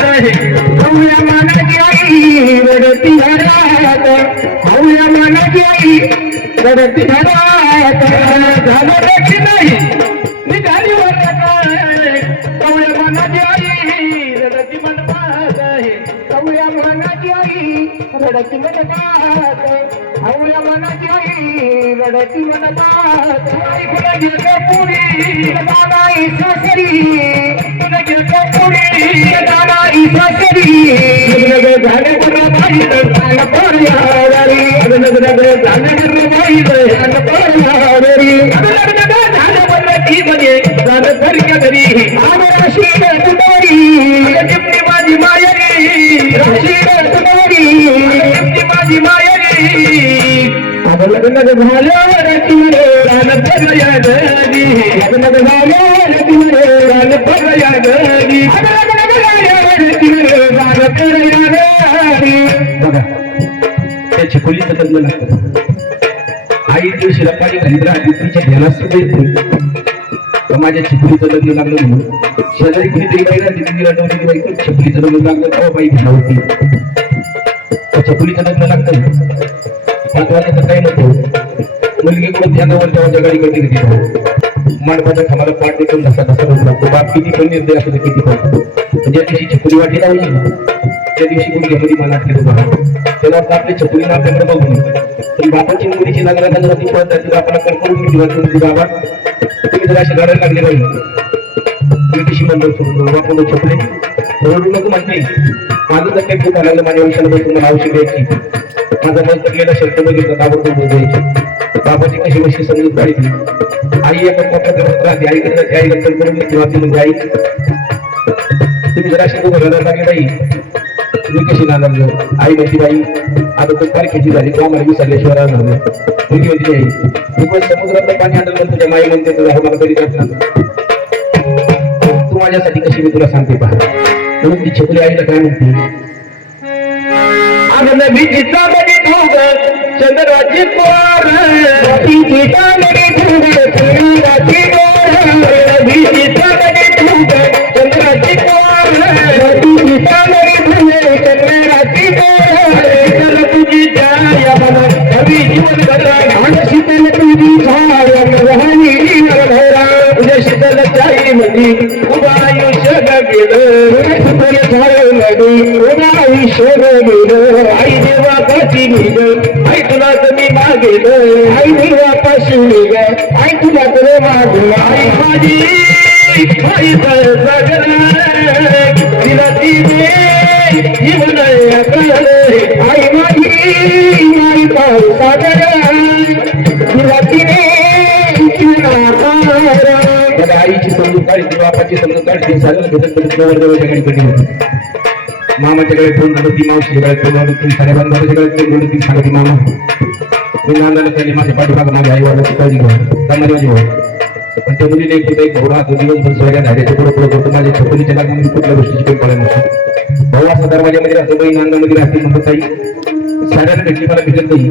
कवळ्या मनाची आई रडती घरात कवळ्या मनाची आई रडती घरात झालं देखी नाही निघाली कवळ्या मनाची आई रडती मनपात कवळ्या मनाची आई रडती मनपात कवळ्या मनाची आई रडती मनपात पुरी दादाई सासरी पुरी दादाई सासरी झाले बाई माझी मायरी माझी मायरी लग्न झाल्यावर रान परया घरी लग्न झाल्यावर रान परया घरी रान परया घरी बघा त्या चकुलीचं लग्न लागतं आई दिवशीला पाणी घालीत राहते तिच्या ध्यानात सुद्धा येत नाही माझ्या चिपळीचं लग्न लागलं म्हणून शेजारी कुणीतरी बाई राहते तिला नवरी बाई चिपळीचं लग्न लागलं तेव्हा बाई भिला होती चकुलीचं लग्न लागतं 5 वाजता टाइम होतो मुलगी कडून त्याच्यावर जेव्हा गाडी करते किती मांडपाच्या खामाला पाठ देऊन धसा होत लागतो बाप किती पण निर्दय असतो किती पण ज्या दिवशी चकुली वाटी लावली त्या दिवशी मुलग्यामध्ये मला केलं बघा त्याला आपल्या चकुलीला आपल्याकडे बघून पण बापाची मुलीची लग्नाला ती पळत तिला आपला कल्पना किती वाटतो बाबा तुम्ही जर अशी लढायला लागले पाहिजे तुम्ही कशी मंडळ सोडून आपण चकुली रडू नको म्हणते माझं जर काही खूप आलं माझ्या विषयाला तुम्हाला औषध द्यायची माझा मन पडलेला शर्ट बघितला ताबडतोब द्यायची बाबाची कशी कशी समजूत काढली आई एका कोपऱ्यात राहते आईकडे जाते आईला कल करून घेतली वाटली म्हणजे आई तुम्ही जर अशी खूप रडायला लागले बाई तुम्ही कशी नांदर आई म्हणती बाई आता तो तारखेची झाली तो आम्हाला विसरल्याशिवाय राहणार नाही मुलगी म्हणती आई तू पण समुद्रातलं पाणी आणलं तर तुझ्या माई म्हणते तुझ्या मला कधी जात ना तू माझ्यासाठी कशी मी तुला सांगते पहा म्हणून ती छकुली आईला काय म्हणते चंद्राची पोर रात्रीची चांदणी धुंद चंद्राची पोर रात्रीची चांदणी धुंद चंद्राची पोर रात्रीची चांदणी धुंद चंद्राची पोर तुझी छाया मला कवी जीवन भरा ध्यान शीतल तुझी छाया वाहनी नरभरा तुझ्या शीतल छायेमध्ये उभा आयुष्य गेलं शीतल छायेमध्ये उभा आयुष्य गेलं आई देवा पाशी गेलं आई तुला मी मागेलं आई देवा पाशी गेलं आई तुला तर मागलं आई माझी आई सागर तिला तिने जीवन आई माझी आई सागर तिला तिने त्याला आईची समजूत काढली बापाची समजूत काढली सगळं भेटत जवळजवळच्या ठिकाणी मामाच्याकडे फोन झालं ती मावशीकडे फोन झालं ती साऱ्या बांधवाच्याकडे फोन झालं ती सांगते मामा मी नांदायला त्यांनी माझ्या पाठीमाग माझ्या आई वडिलांची काळजी घ्या त्यामध्ये माझी भाऊ पण त्या मुलीने एक भाऊ राहतो दिवसभर सोयऱ्या धाड्याचे पुढे पुढे करतो माझ्या छकुलीच्या लागून कुठल्या गोष्टीची काही कळलं नसतं भाऊ असा दरवाजामध्ये राहतो बाई नांदामध्ये राहते म्हणत ताई साऱ्याला भेटली मला भेटत नाही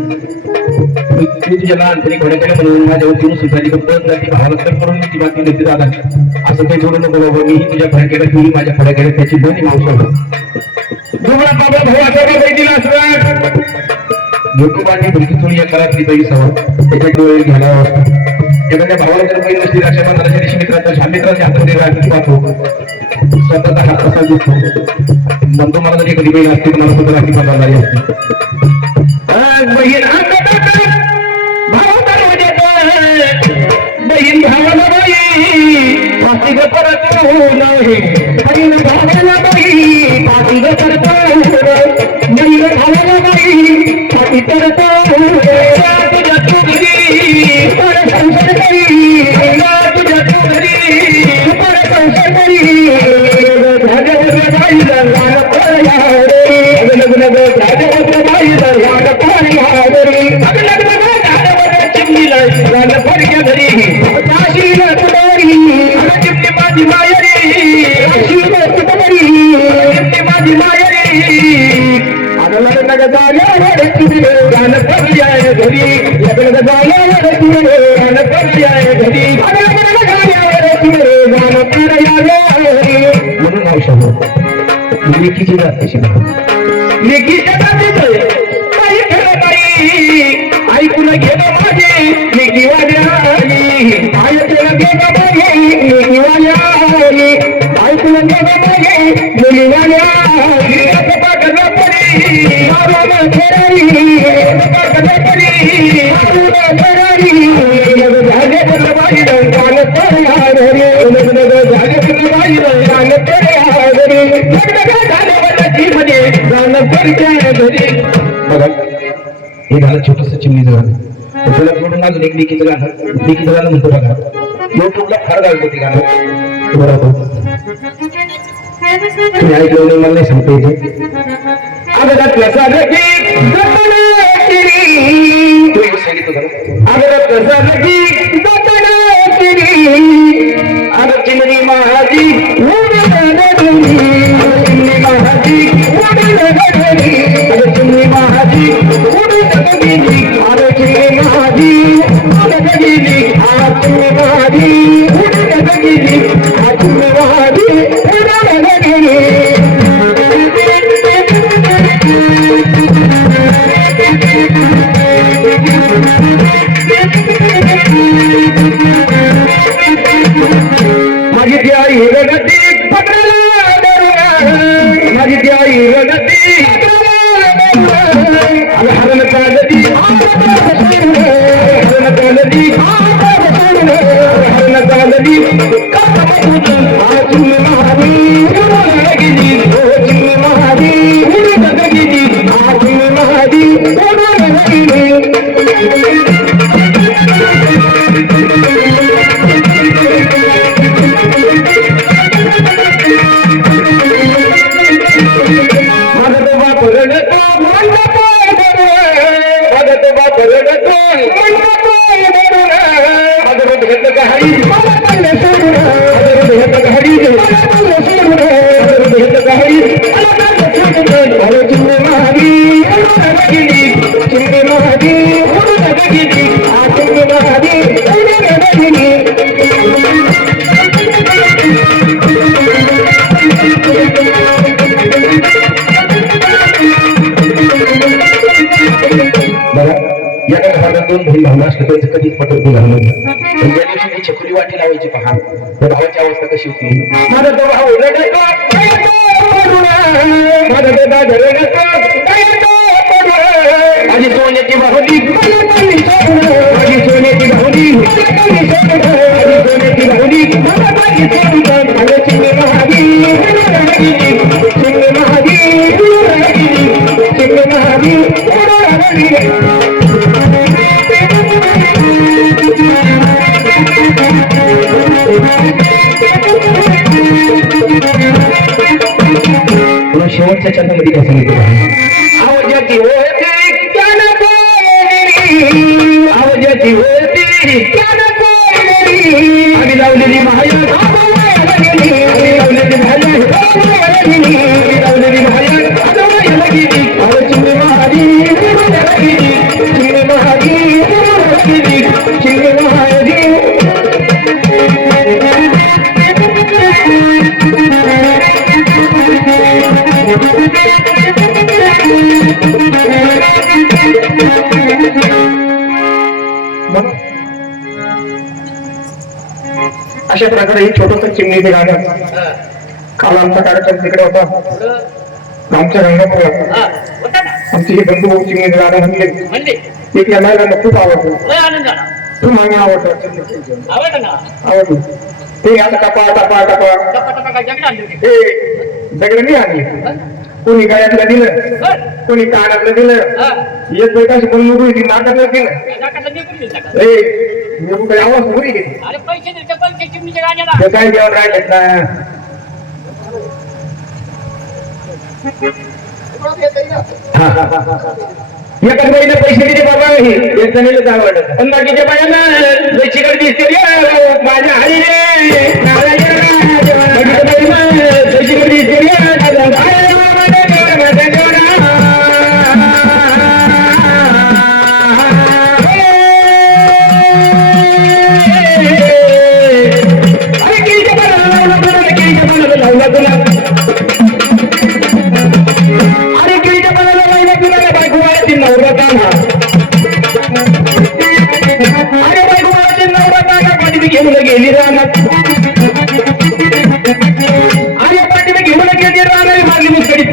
मी तुझ्या लहानपणी घोड्याकडे म्हणून माझ्यावरती रुसून झाली पण परत जाती भावाला तर करून मी ती बातमी देते दादा असं काही बोलू नको बाबा मीही तुझ्या घोड्याकडे तुही माझ्या घोड्याकडे त्याची दोन्ही मावशी दुबळा बाबा भावाचा काही दिला असला युट्यूबाने भरती थोडी या काळातली पहिली सवय त्याच्या डोळे घ्यायला एखाद्या भावाला जर पहिली नसली रक्षाबंधनाच्या दिवशी मित्राच्या मित्राच्या हातामध्ये राखी पाहतो स्वतःचा हात कसा दिसतो म्हणतो मला जरी कधी बहीण असते मला सुद्धा राखी बांधायला असते बहीण बहीण भावाला बाई पाठी ग परत नाही बहीण भावाला बाई पाठी ग परत बहीण भावाला बाई पाठी परत तुझ्या चुगली पर संसार करी तुझ्या चुगली पर संसार करी बाईला लाल पर्या रे लग्न बाईला लाल पर्या रे लग्न चिमणीला लाल पर्या घरी काशीला तुडारी चिमणी माझी मायरी काशीला तुडारी चिमणी माझी मायरी लग्न झाल्यावर तुम्ही गाणं पर्याय घरी लग्न झाल्यावर तुम्ही गाणं पर्याय घरी लग्न झाल्यावर तुम्ही गाणं पर्याय घरी म्हणून आयुष्यात लेकीची जात कशी लेकीच्या जातीचं काही खरं नाही ऐकून गेलं माझे लेकी वाली ऐकून गेलं माझे लेकी वाली ऐकून गेलं माझे मुली वाली पाकला पडी मारून फेरारी पाकला पडी मारून फेरारी झाले पण माझी गाणं पर्याय घरी लग्न झाले पण माझी गाणं पर्याय घरी लग्न झाल्यावर मध्ये गाणं पर्याय घरी बघा हे गाणं छोटस चिमणीचं गाणं त्याला जोडून अजून एक लेकीचं गाणं म्हणतो बघा युट्यूबला फार गाजलं ते गाणं बरोबर तुम्ही ऐकलं नाही मला नाही सांगता येते अगदात लसाल की तू सांगितलं बरं अगदात लसाल की अग चिमणी महाजी चिमणी महाजी अग चिमणी महाजी गेली अग चिमणी महाजी गेली आ चिमणी महाजी गेली आ चिमणी महाजी गेली माझी ती आई रगती माझी ती आई रगती हरण चालती हरण चालती हरण चालती असलं त्यांचं कधीच पटत नाही घरामध्ये. पण ज्या दिवशी ती छकुली वाटी लावायची पहा त्या भावाची अवस्था कशी होती. माझा तो भाऊ रडतो, माझा तो दादा रडतो, माझी सोन्याची बाहुली, माझी सोन्याची बाहुली, माझी सोन्याची बाहुली, चिंग महादी, चिंग महादी, चिंग महादी. शेवटच्या चरणामध्ये कसं लिहितो आवाजाची होती आवाजाची होती आम्ही लावलेली माया आम्ही लावलेली भाया लावलेली भाया चिंग महादी चिंग महादी चिंग महादी. अशा प्रकारे हे छोटस चिमणीचे गाणं काल आमचा कार्यक्रम तिकडे होता आमच्या गंगापूर आमची हे बंधू भाऊ चिमणीचे गाणं म्हणले इथल्या महिलांना खूप आवडतं खूप मला आवडतं आवडलं ते आता टपा टपा टपा हे दगड नाही आणले कोणी गळ्यातलं दिलं कोणी कानातलं दिलं एक पैकाशी पण नुकू ती नाकातलं दिलं काही आवाज उरी गेली काय जेवण राहिलेत ना एकाच बाईने पैसे दिले बाबा हे एक जणीला आवडलं पण बाकीच्या बायांना पैशीकडे दिसते माझ्या हरी रे पैशीकडे दिसते गेली रानात आणि पाठी घेऊन गेली राहणार मारली मुसकडी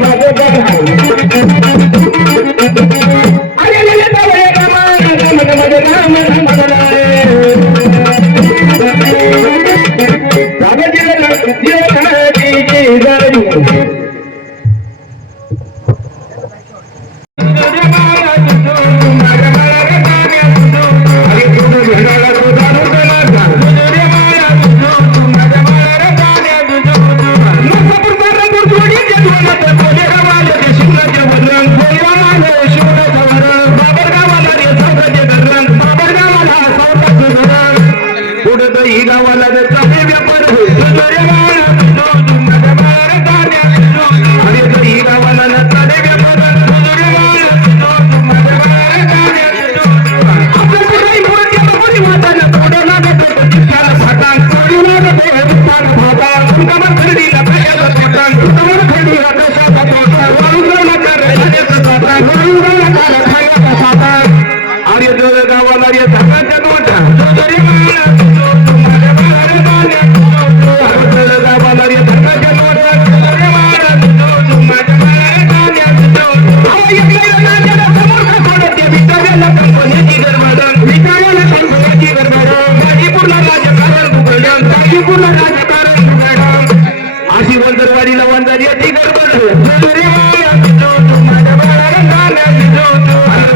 अशी वंदरवाडीला वंदर येते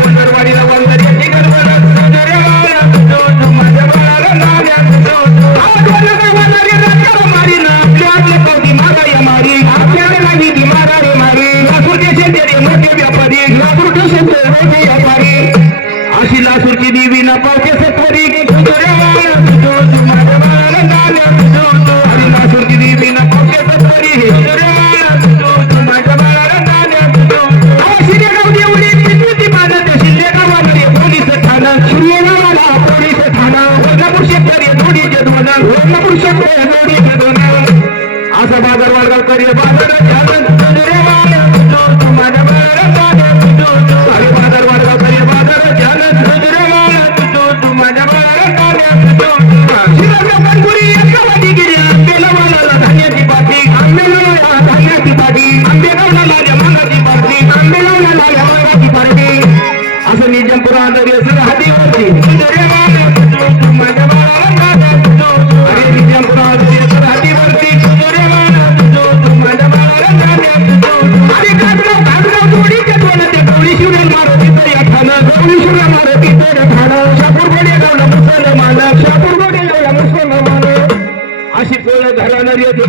वंदरवाडीला वंदर येते अशी लासूरची देवी ना पावके सत्वरी लासूरची देवी ना पावके सत्वरी पोलीस ठाणा पोलीस ठाणा वर्णापूर शेतकरी दोडी जदवना वर्णापूर शेतकरी दोडी जदवना असा बाजार वर्ग करी बाजार अरे बाजार वर्ग करी बाजार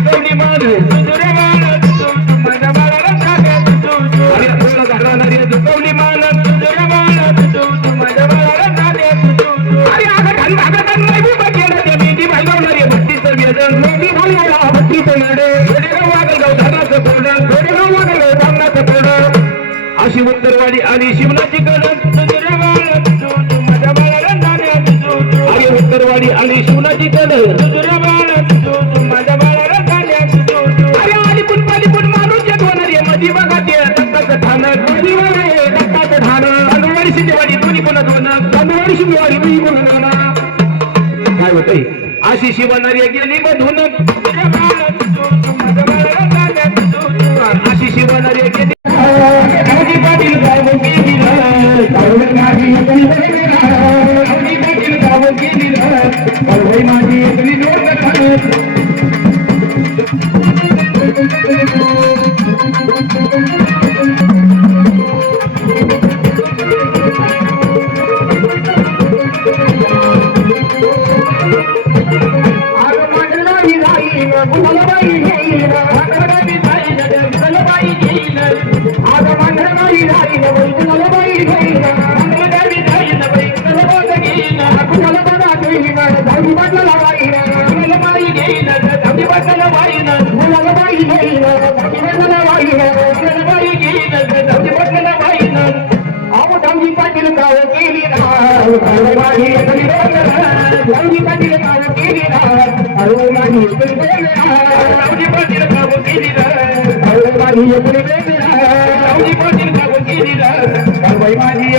झुकवली मान तुझ्या बाळा तुझू माझ्या बाळाला झाल्या तुझू अरे फुलं घालणारी झुकवली मान तुझ्या बाळा तुझू माझ्या बाळाला झाल्या तुझू अरे आगन नाही उभं केलं ते मेंढी भागवणारी भक्तीचं वेदन मेंढी भागवला भक्तीचं वेदन थोडेगाव वागलगाव धानाचं कोरडं थोडेगाव वागलगाव धानाचं कोरडं अशी उत्तरवाडी आणि शिवनाची कडन तुझ्या बाळा तुझू माझ्या बाळाला झाल्या तुझू अरे उत्तरवाडी आणि शिवनाची कडन तुझ्या बाळा तुझू माझ्या बाळाला झाल्या तुझू अरे आलीपून पालीपून माणूस येत होणारी मधी बघा ते दत्ताचं ठाणं मधी बघा दत्ताचं ठाणं तांदूळवाडी शिंदेवाडी दोन्ही पण दोन तांदूळवाडी शिंदेवाडी दोन्ही पण नाना काय होतंय अशी शिवणारी गेली मधून तुझ्या बाळा तुझू माझ्या बाळाला झाल्या तुझू अशी शिवणारी गेली पाटील गाव गेली माझी गाव गेली माझी एकली पाटील गाव गेली माझी पाटील गाव गेली माझी पाटील गाव गेली माझी पाटील गाव गेली माझी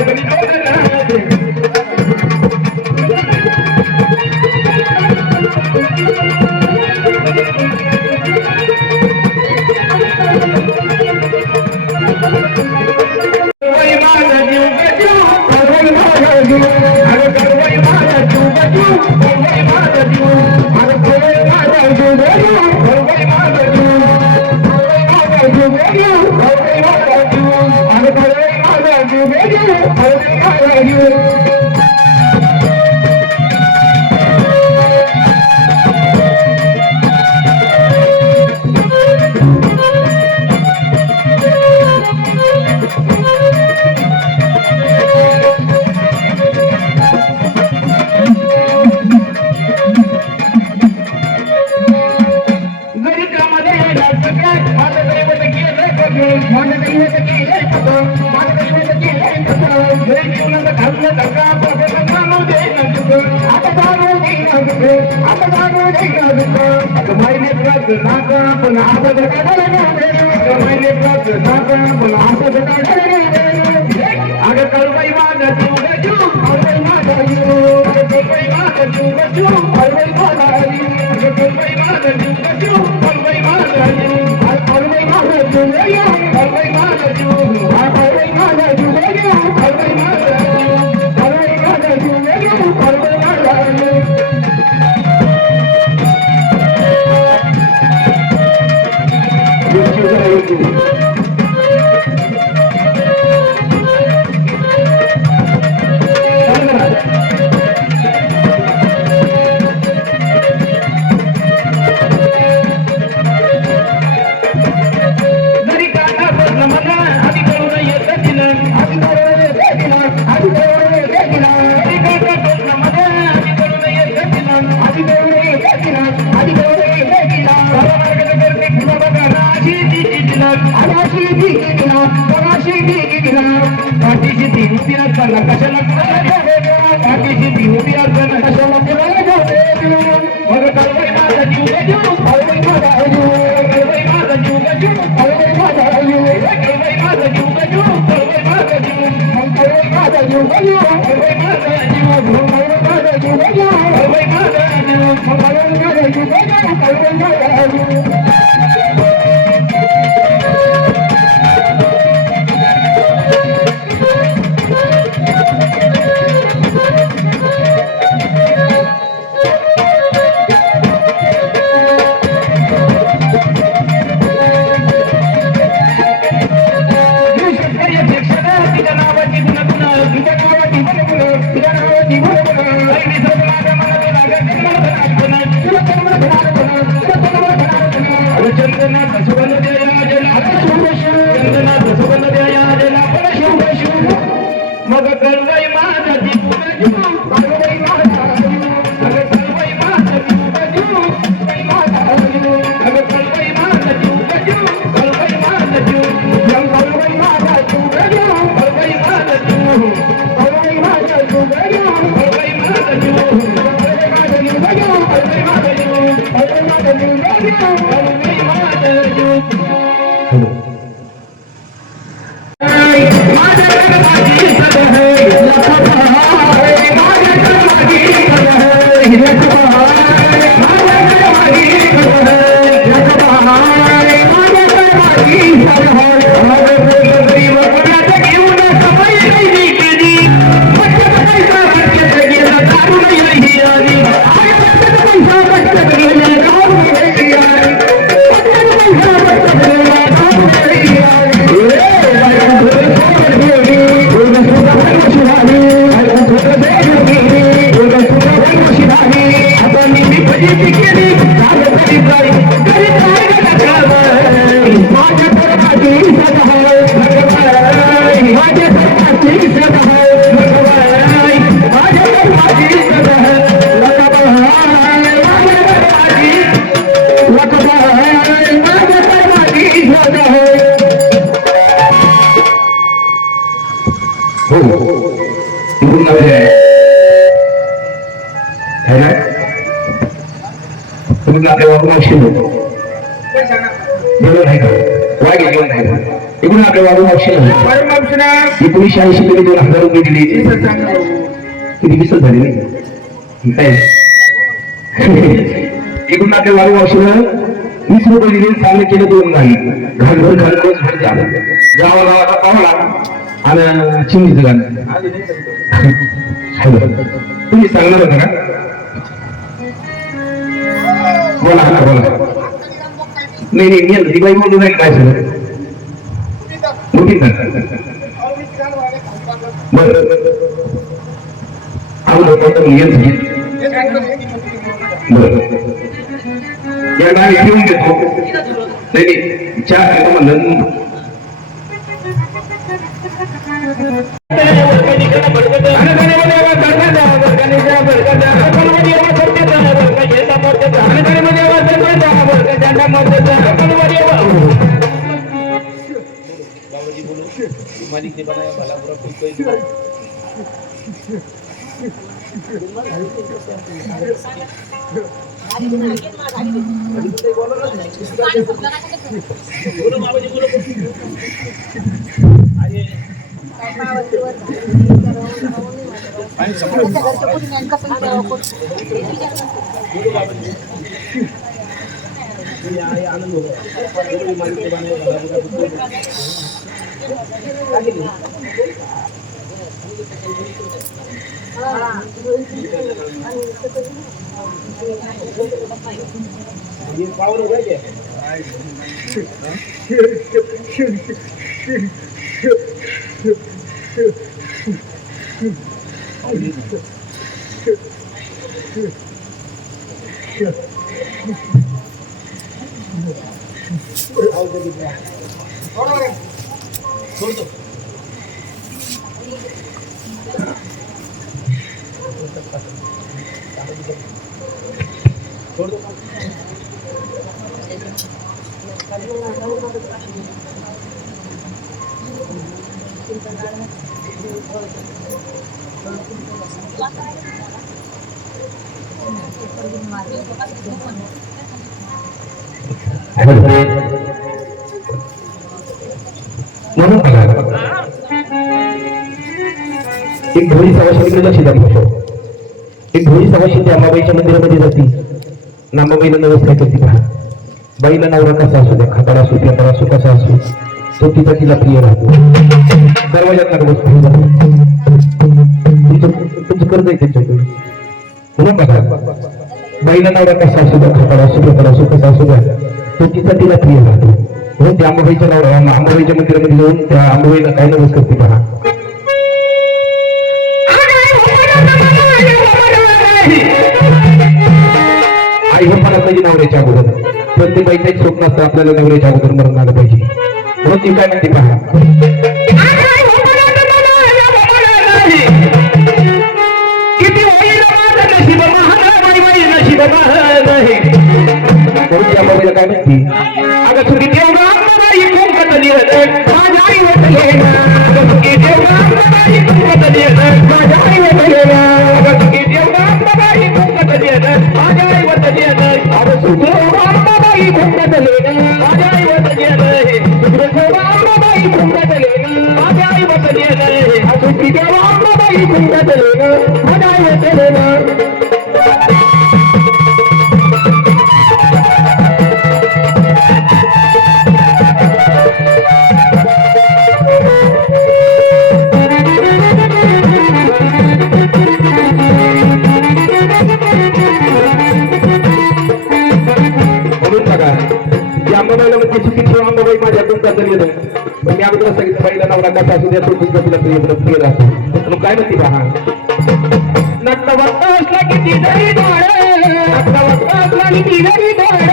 तुम्ही आपल्या वागून औषध बरोबर आहे का वाय घेऊन नाही इकडून आपल्या वागून औषध 1980 मध्ये 2000 रुपये दिले किती दिवस झाले नाही काय इकडून आपल्या वागून औषध 20 रुपये दिले चांगलं केलं दोन नाही घरभर घरपोच भर झालं गावागावाचा पावला आणि चिमणीचं गाणं तुम्ही सांगणार होता का बोला ना बोला नाही नाही मी दिवाळी म्हणून नाही काय सगळं मोठी बर बर या गाडी घेऊन घेतो नाही चार घेतो म्हणलं मालिक ने बनाया भला बुरा कोई आनंद होगा मालिक ने बनाया भला बुरा पावर हो गया छोड़ दो छोड़ दो म्हणून एक भोळी सवाशिनीकडे लक्ष द्या एक भोळी सवाशिनी अंबाबाईच्या मंदिरामध्ये जाते नामाबाईला नवस काय करते पहा बाईला नवरा कसा असू द्या खाताला असू प्याताला असू कसा असू तो तिला प्रिय राहतो दरवाजात नका तुमचं कर्ज आहे त्यांच्याकडे म्हणून बघा बाईला नवरा कसा असू द्या खाताला असू प्याताला असू कसा असू द्या तो तिला प्रिय राहतो म्हणून त्या अंबाबाईच्या अंबाबाईच्या मंदिरामध्ये जाऊन त्या अंबाबाईला काय नवस करते पहा आई हे मला पाहिजे नवऱ्याच्या अगोदर प्रत्येक बाईचं एक स्वप्न असतं आपल्याला नवऱ्याच्या अगोदर मरण आलं पाहिजे म्हणून ती काय म्हणते पहा किती होईल माझं नशीब नशीब म्हणून त्या अंबाबाईला काय म्हणते अगं तुझी देवळा अंबाबाई कोणकतली माझ्या आई होत तुझी देवळा अंबाबाई कोणकतली माझ्या आई होत तुझी देवळा अंबाबाई कोणकतली माझ्या आई होत अरे सुदेव अंबाबाई कुंकटले माझ्या आई वतनी आले सुखदेवा अंबाबाई कुंकटले माझ्या आई वतनी आले सुखदेवा अंबाबाई कुंकटले माझ्या आई वतनी अंबाबाईला म्हणजे सुखी ठेवा अंबाबाई माझ्या कुंकात येत मी अगोदर सांगितलं बाईला नवरा कसा असू द्या तो तुझ्या तुला प्रिय राहतो मग काय म्हणते पहा नक्क वक्त असला किती जरी डोळे नक्क वक्त असला किती जरी डोळे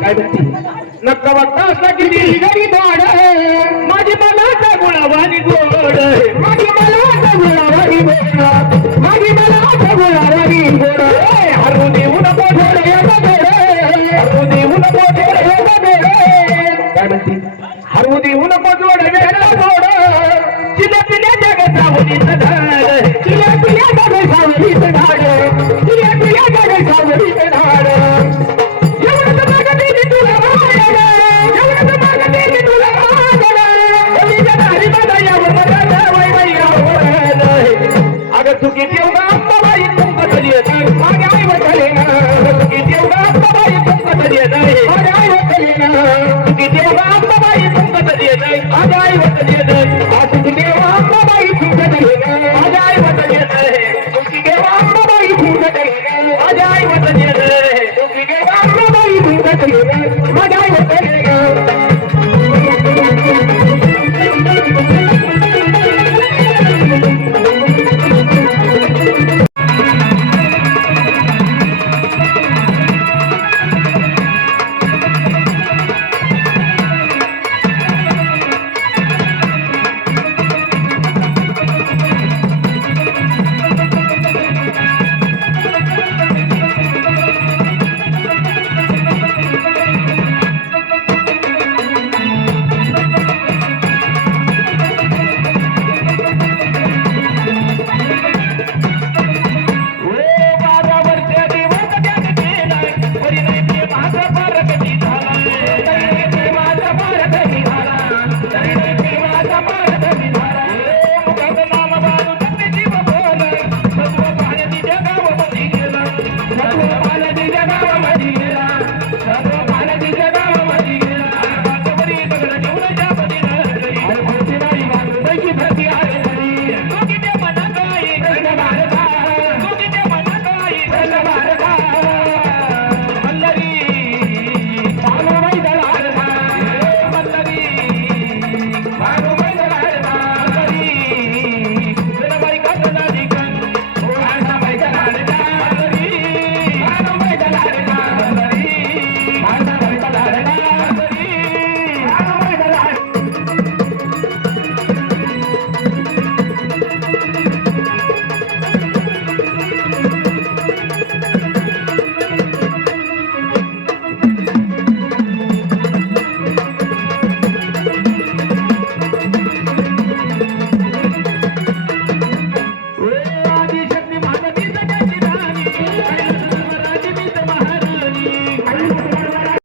काय म्हणते नक्क वक्त असला किती जरी डोळे माझी मनाचा गुणावानी गोड माझी मनाचा गुणावानी गोड माझी मनाचा गुणावानी गोड हरवू देऊ नको थोडे हरवू देऊ नको थोडे काय म्हणते हरवू देऊ नको जोड वेगळा जोड चिल्या पिल्या जग सावलीचं झाड चिल्या पिल्या जग सावलीचं झाड चिल्या पिल्या जग सावलीचं झाड एवढं तर मागते तुला मागणं एवढं तर मागते तुला मागणं ओळीच्या दारी माझा यावर मला वै वै अगं चुकी तेवढा अंबाबाई कुंकट येत माझ्या आई वतले चुकी तेवढा अंबाबाई कुंकट येत माझ्या आई वतले चुकी तेवढा अंबाबाई कुंकट येत माझ्या आई वतले चुकी देवा अंबाबाई कुंकट येत माझ्या आई वतले चुकी देवा अंबाबाई कुंकट येत माझ्या आई वतले चुकी देवा अंबाबाई कुंकट येत माझ्या आई वतले जगा